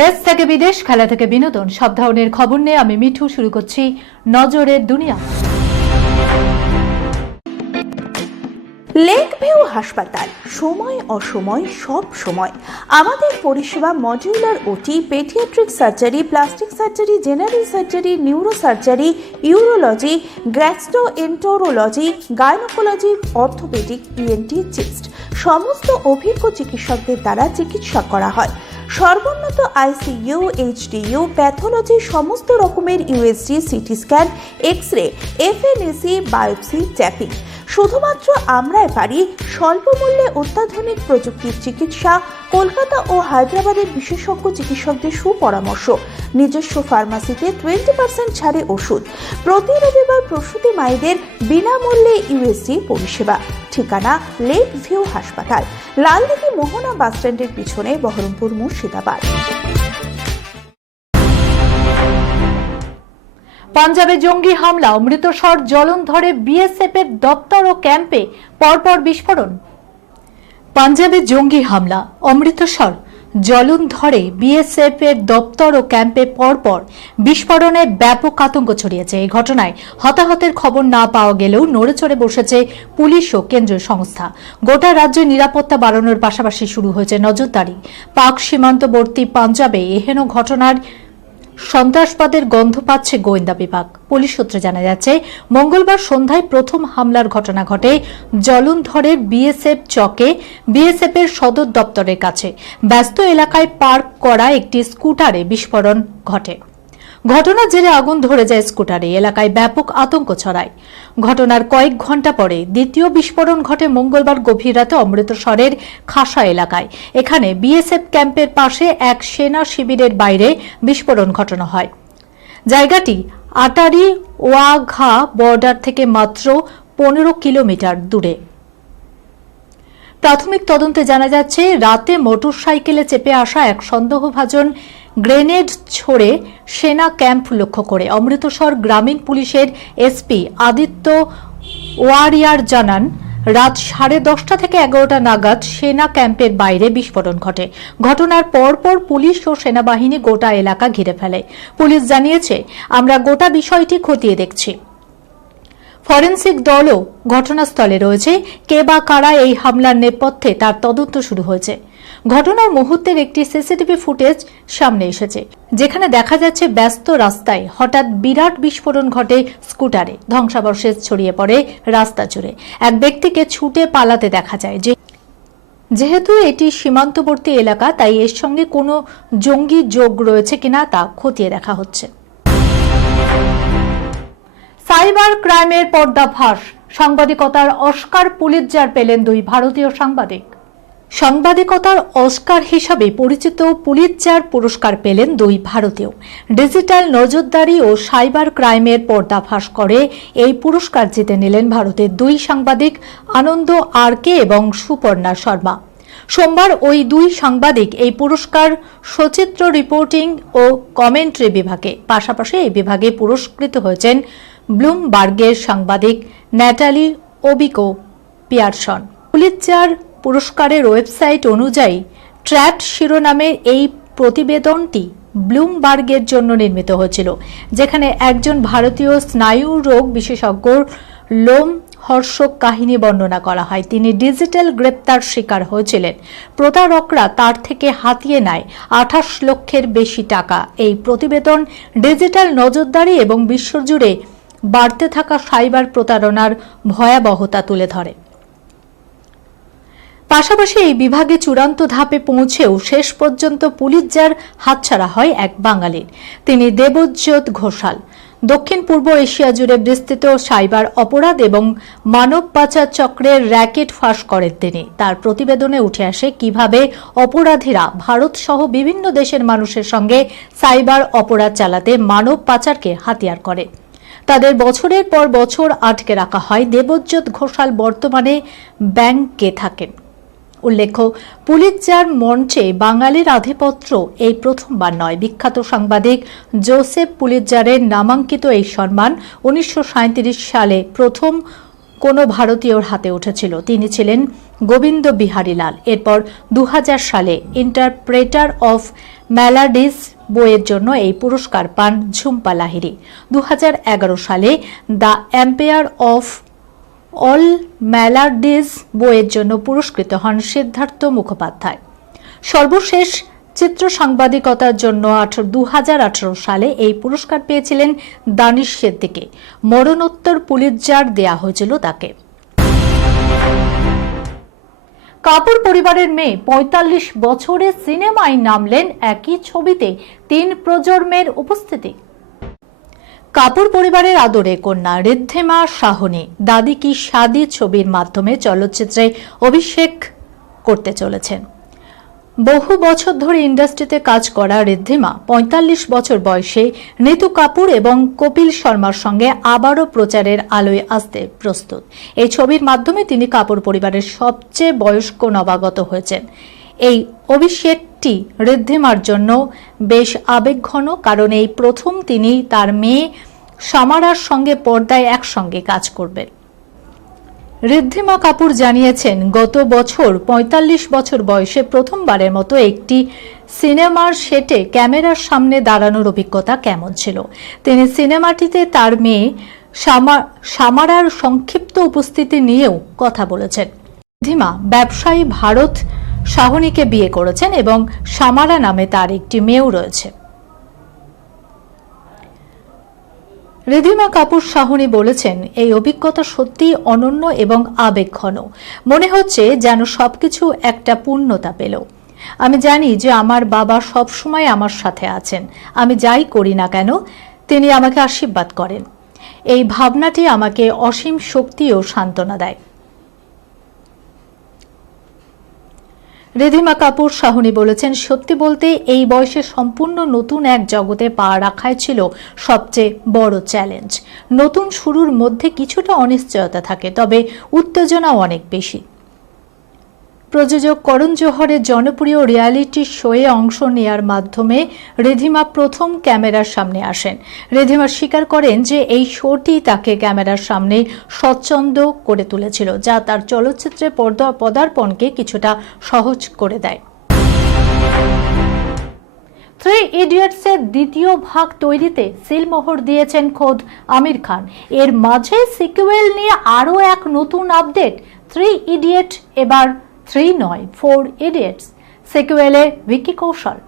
দেশ থেকে বিদেশ, খেলা থেকে বিনোদন, সব ধরনের খবর নিয়ে আমি মিঠু শুরু করছি নজরের দুনিয়া। লেক ভিউ হাসপাতাল, সময় অসময় সব সময় আমাদের পরিষেবা modular OT, paediatric surgery, plastic surgery, general surgery, neuro surgery, urology, gastroenterology, gynaecology, orthopaedic, ENT, chest সমস্ত অভিজ্ঞ চিকিৎসকদের দ্বারা চিকিৎসা করা হয়। সর্বোন্নত আইসিইউ, এইচডিইউ, প্যাথোলজি, সমস্ত রকমের USG, CT scan, X ray, FNAC, biopsy, tapping. শুধুমাত্র আমরাই পারি স্বল্প মূল্যে অত্যাধুনিক প্রযুক্তির চিকিৎসা। কলকাতা ও হায়দ্রাবাদের বিশেষজ্ঞ চিকিৎসকদের সুপরামর্শ। নিজস্ব ফার্মাসিতে 20% ছাড়ে ওষুধ। প্রতি রবিবার প্রসূতি মায়েদের বিনামূল্যে ইউএসজি পরিষেবা। ঠিকানা লেক ভিউ হাসপাতাল, লালদিঘি মোহনা বাসস্ট্যান্ডের পিছনে, বহরমপুর, মুর্শিদাবাদ। পাঞ্জাবে জঙ্গি হামলা, অমৃতসর জলন্ধরে বিএসএফ এর দপ্তর ও ক্যাম্পে পরপর বিস্ফোরণ। পাঞ্জাবে জঙ্গি হামলা, অমৃতসর জলন্ধরে বিএসএফ এর দপ্তর ও ক্যাম্পে পরপর বিস্ফোরণে ব্যাপক আতঙ্ক ছড়িয়েছে। এই ঘটনায় হতাহতের খবর না পাওয়া গেলেও নড়েচড়ে বসেছে পুলিশ ও কেন্দ্রীয় সংস্থা। গোটা রাজ্যে নিরাপত্তা বাড়ানোর পাশাপাশি শুরু হয়েছে নজরদারি। পাক সীমান্তবর্তী পাঞ্জাবে এহেন ঘটনার সন্ত্রাসবাদের গন্ধ পাচ্ছে গোয়েন্দা বিভাগ। পুলিশ সূত্রে জানা যাচ্ছে, মঙ্গলবার সন্ধ্যায় প্রথম হামলার ঘটনা ঘটে জলন্ধরের বিএসএফ চকে, বিএসএফ এর সদর দপ্তরের কাছে। ব্যস্ত এলাকায় পার্ক করা একটি স্কুটারে বিস্ফোরণ ঘটে। ঘটনার জেরে আগুন ধরে যায় স্কুটারে, এলাকায় ব্যাপক আতঙ্ক ছড়ায়। ঘটনার কয়েক ঘন্টা পরে দ্বিতীয় বিস্ফোরণ ঘটে মঙ্গলবার গভীর রাতে অমৃতসরের খাসা এলাকায়। এখানে বিএসএফ ক্যাম্পের পাশে এক সেনা শিবিরের বাইরে বিস্ফোরণ ঘটানো হয়। জায়গাটি আটারি ওয়াঘা বর্ডার থেকে মাত্র 15 কিলোমিটার দূরে। প্রাথমিক তদন্তে জানা যাচ্ছে, রাতে মোটরসাইকেলে চেপে আসা এক সন্দেহভাজন গ্রেনেড ছোড়ে সেনা ক্যাম্প লক্ষ্য করে। অমৃতসর গ্রামীণ পুলিশের এসপি আদিত্য ওয়ারিয়ার জানান, রাত 10:30 থেকে 11টা নাগাদ সেনা ক্যাম্পের বাইরে বিস্ফোরণ ঘটে। ঘটনার পরপর পুলিশ ও সেনাবাহিনী গোটা এলাকা ঘিরে ফেলে। পুলিশ জানিয়েছে, আমরা গোটা বিষয়টি খতিয়ে দেখছি। ফরেনসিক দলও ঘটনাস্থলে রয়েছে। কে বা কারা এই হামলার নেপথ্যে তার তদন্ত শুরু হয়েছে। ঘটনার মুহূর্তের একটি সিসিটিভি ফুটেজ সামনে এসেছে, যেখানে দেখা যাচ্ছে ব্যস্ত রাস্তায় হঠাৎ বিরাট বিস্ফোরণ ঘটে স্কুটারে। ধ্বংসাবশেষ ছড়িয়ে পড়ে রাস্তা জুড়ে। এক ব্যক্তিকে ছুটে পালাতে দেখা যায়। যেহেতু এটি সীমান্তবর্তী এলাকা, তাই এর সঙ্গে কোনো জঙ্গি যোগ রয়েছে কিনা তা খতিয়ে দেখা হচ্ছে। সাইবার ক্রাইমের পর্দাফাঁস, সাংবাদিকতার অস্কার পুলিৎজার পেলেন 2 ভারতীয় সাংবাদিক। সাংবাদিকতার অস্কার হিসাবে পরিচিত পুলিৎজার পুরস্কার পেলেন 2 ভারতীয়। ডিজিটাল নজরদারি ও সাইবার ক্রাইমের পর্দাফাঁস করে এই পুরস্কার জিতে নিলেন ভারতের 2 সাংবাদিক আনন্দ আরকে এবং সুপর্ণা শর্মা। সোমবার ওই 2 সাংবাদিক এই পুরস্কার সচিত্র রিপোর্টিং ও কমেন্ট্রি বিভাগে, পাশাপাশি এই বিভাগে পুরস্কৃত হয়েছেন ব্লুমবার্গের সাংবাদিক ন্যাটালি ওবিকো পিয়ারসন। পুলিৎজার পুরস্কারের ওয়েবসাইট অনুযায়ী ট্র্যাপড শিরোনামের এই প্রতিবেদনটি ব্লুমবার্গের জন্য নির্মিত হয়েছিল, যেখানে একজন ভারতীয় স্নায়ু রোগ বিশেষজ্ঞর লোমহর্ষক কাহিনী বর্ণনা করা হয়। তিনি ডিজিটাল গ্রেপ্তার শিকার হয়েছিলেন। প্রতারকরা তার থেকে হাতিয়ে নেয় 28 লক্ষের বেশি টাকা। এই প্রতিবেদন ডিজিটাল নজরদারি এবং বিশ্বজুড়ে বাড়তে থাকা সাইবার প্রতারণার ভয়াবহতা তুলে ধরে। পাশাপাশি এই বিভাগে চূড়ান্ত ধাপে পৌঁছেও শেষ পর্যন্ত পুলিৎজার হাতছাড়া হয় এক বাঙালির। তিনি দেবজ্যোৎ ঘোষাল। দক্ষিণ পূর্ব এশিয়া জুড়ে বিস্তৃত সাইবার অপরাধ এবং মানব পাচার চক্রের র্যাকেট ফাঁস করেন তিনি। তার প্রতিবেদনে উঠে আসে কিভাবে অপরাধীরা ভারত সহ বিভিন্ন দেশের মানুষের সঙ্গে সাইবার অপরাধ চালাতে মানব পাচারকে হাতিয়ার করে। তাদের বছরের পর বছর আটকে রাখা হয়। দেবজ্যোৎ ঘোষাল বর্তমানে ব্যাংকে থাকেন। উল্লেখ্য, পুলিৎজার মঞ্চে বাঙালির আধিপত্য এই প্রথমবার নয়। বিখ্যাত সাংবাদিক জোসেফ পুলিৎজারের নামাঙ্কিত এই সম্মান 1937 সালে প্রথম কোনো ভারতীয়র হাতে উঠেছিল। তিনি ছিলেন গোবিন্দ বিহারী লাল। এরপর 2000 সালে ইন্টারপ্রেটার অফ মেলাডিজ বইয়ের জন্য এই পুরস্কার পান ঝুম্পা লাহিড়ী। 2011 সালে দ্য এম্পায়ার অফ অল মেলাডিজ বইয়ের জন্য পুরস্কৃত হন সিদ্ধার্থ মুখোপাধ্যায়। সর্বশেষ চিত্র সাংবাদিকতার জন্য 2018 সালে এই পুরস্কার পেয়েছিলেন দানিশ সিদ্দিকী। মরণোত্তর পুলিৎজার দেয়া হয়েছিল তাকে। কাপুর পরিবারের মেয়ে 45 বছরে সিনেমায় নামলেন, একই ছবিতে 3 প্রজন্মের উপস্থিতি। কাপুর পরিবারের আদরে কন্যা ঋদ্ধিমা সাহনী দাদি কি শাদি ছবির মাধ্যমে চলচ্চিত্রে অভিষেক করতে চলেছেন। বহু বছর ধরে ইন্ডাস্ট্রিতে কাজ করা ঋদ্ধিমা 45 বছর বয়সে নিতু কাপুর এবং কপিল শর্মার সঙ্গে আবারও প্রচারের আলোয় আসতে প্রস্তুত। এই ছবির মাধ্যমে তিনি কাপুর পরিবারের সবচেয়ে বয়স্ক নবাগত হয়েছেন। এই অভিষেকটি ঋদ্ধিমার জন্য বেশ আবেগঘন, কারণ এই প্রথম তিনি তার মেয়ে সামারার সঙ্গে পর্দায় একসঙ্গে কাজ করবেন। ঋদ্ধিমা কাপুর জানিয়েছেন, গত বছর 45 বছর বয়সে প্রথমবারের মতো একটি সিনেমার সেটে ক্যামেরার সামনে দাঁড়ানোর অভিজ্ঞতা কেমন ছিল। তিনি সিনেমাটিতে তার মেয়ে সামারার সংক্ষিপ্ত উপস্থিতি নিয়েও কথা বলেছেন। ঋদ্ধিমা ব্যবসায়ী ভারত সাহনীকে বিয়ে করেছেন এবং সামারা নামে তার একটি মেয়েও রয়েছে। ঋদ্ধিমা কাপুর সাহনী বলেছেন, এই অভিজ্ঞতা সত্যিই অনন্য এবং আবেগঘন। মনে হচ্ছে যেন সবকিছু একটা পূর্ণতা পেল। আমি জানি যে আমার বাবা সবসময় আমার সাথে আছেন। আমি যাই করি না কেন তিনি আমাকে আশীর্বাদ করেন। এই ভাবনাটি আমাকে অসীম শক্তি ও সান্ত্বনা দেয়। ঋদ্ধিমা কাপুর সাহনী বলেছেন, সত্যি বলতে এই বয়সে সম্পূর্ণ নতুন এক জগতে পা রাখাই ছিল সবচেয়ে বড় চ্যালেঞ্জ। নতুন শুরুর মধ্যে কিছুটা অনিশ্চয়তা থাকে, তবে উত্তেজনাও অনেক বেশি। প্রযোজক করণ জোহরের জনপ্রিয় রিয়ালিটি শোয়ে অংশ নেওয়ার মাধ্যমে ঋদ্ধিমা প্রথম ক্যামেরার সামনে আসেন। ঋদ্ধিমা স্বীকার করেন যে এই শোটি তাকে ক্যামেরার সামনে স্বচ্ছন্দ করে তুলেছিল, যা তার চলচ্চিত্রে পদার্পণকে কিছুটা সহজ করে দেয়। 3 ইডিয়টসের দ্বিতীয় ভাগ তৈরিতে সিলমোহর দিয়েছেন খোদ আমির খান। এর মাঝে সিকুয়েল নিয়ে আরও এক নতুন আপডেট। 3 ইডিয়ট এবার 3 নয় 4 ইডিয়টস। সিকুয়েলে ভিকি কৌশল।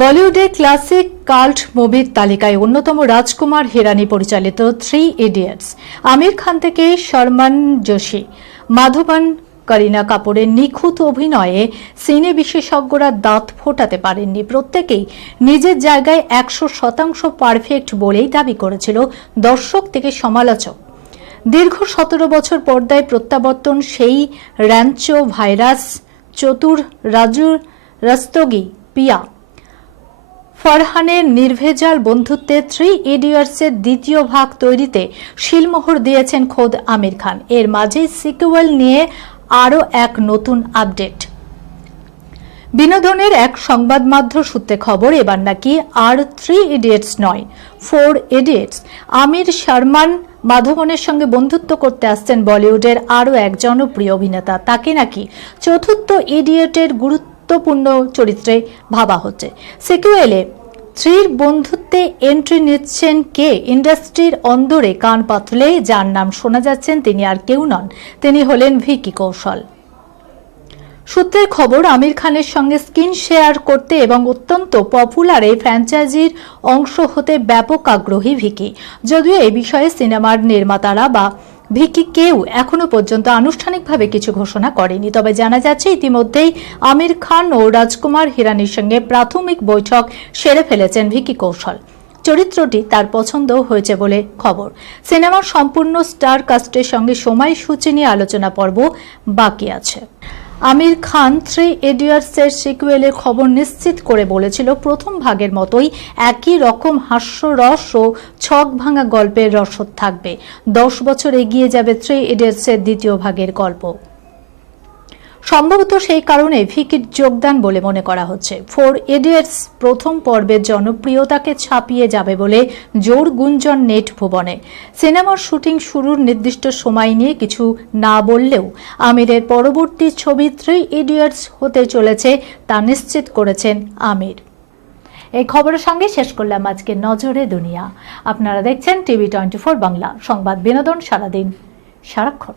বলিউডের ক্লাসিক কাল্ট মুভির তালিকায় অন্যতম রাজকুমার হিরানি পরিচালিত 3 ইডিয়টস। আমির খান থেকে শর্মন জোশী, মাধবন, করিনা কাপুরের নিখুঁত অভিনয়ে সিনে বিশেষজ্ঞরা দাঁত ফোটাতে পারেননি। প্রত্যেকেই নিজের জায়গায় 100% পারফেক্ট বলেই দাবি করেছিল দর্শক থেকে সমালোচক। দীর্ঘ 17 বছর পর্দায় প্রত্যাবর্তন সেই র্যাঞ্চো ভাইরাস, চতুর রাজু রস্তোগি, পিয়া ফরহানের নির্ভেজাল বন্ধুত্বে 3 ইডিয়টসের দ্বিতীয় ভাগ তৈরিতে শিলমোহর দিয়েছেন খোদ আমির খান। এর মাঝে সিকুয়েল নিয়ে আরও এক নতুন আপডেট। বিনোদনের এক সংবাদ মাধ্যম সূত্রে খবর, এবার নাকি আর 3 ইডিয়টস নয় 4 ইডিয়টস। আমির শর্মান মাধবনের সঙ্গে বন্ধুত্ব করতে আসছেন বলিউডের আরও এক জনপ্রিয় অভিনেতা। তাকে নাকি চতুর্থ ইডিয়টের গুরুত্বপূর্ণ চরিত্রে ভাবা হচ্ছে। সিকুয়েলে 3 বন্ধুত্বে এন্ট্রি নিচ্ছেন কে? ইন্ডাস্ট্রির অন্দরে কান পাতলে যার নাম শোনা যাচ্ছেন তিনি আর কেউ নন, তিনি হলেন ভিকি কৌশল। সূত্রের খবর, আমির খানের সঙ্গে স্ক্রিন শেয়ার করতে এবং অত্যন্ত পপুলার এই ফ্র্যাঞ্চাইজির অংশ হতে ব্যাপক আগ্রহী ভিকি। যদিও এই বিষয়ে সিনেমার নির্মাতারা বা ভিকি কেউ এখনো পর্যন্ত আনুষ্ঠানিকভাবে কিছু ঘোষণা করেনি, তবে জানা যাচ্ছে ইতিমধ্যেই আমির খান ও রাজকুমার হিরানির সঙ্গে প্রাথমিক বৈঠক সেরে ফেলেছেন ভিকি কৌশল। চরিত্রটি তার পছন্দ হয়েছে বলে খবর। সিনেমার সম্পূর্ণ স্টার কাস্টের সঙ্গে সময়সূচি নিয়ে আলোচনা পর্ব বাকি আছে। আমির খান 3 ইডিয়টসের সিকুয়েলের খবর নিশ্চিত করে বলেছিল, প্রথম ভাগের মতোই একই রকম হাস্যরস ও ছক ভাঙা গল্পের রসদ থাকবে। 10 বছর এগিয়ে যাবে 3 ইডিয়টসের দ্বিতীয় ভাগের গল্প। সম্ভবত সেই কারণে ভিকির যোগদান বলে মনে করা হচ্ছে। 4 ইডিয়টস প্রথম পর্বের জনপ্রিয়তাকে ছাপিয়ে যাবে বলে জোর গুঞ্জন নেট ভুবনে। সিনেমার শুটিং শুরুর নির্দিষ্ট সময় নিয়ে কিছু না বললেও আমিরের পরবর্তী ছবি 3 ইডিয়টস হতে চলেছে তা নিশ্চিত করেছেন আমির। এই খবরের সঙ্গে শেষ করলাম আজকে নজরে দুনিয়া। আপনারা দেখছেন টিভি 24 বাংলা, সংবাদ বিনোদন সারাদিন সারাক্ষণ।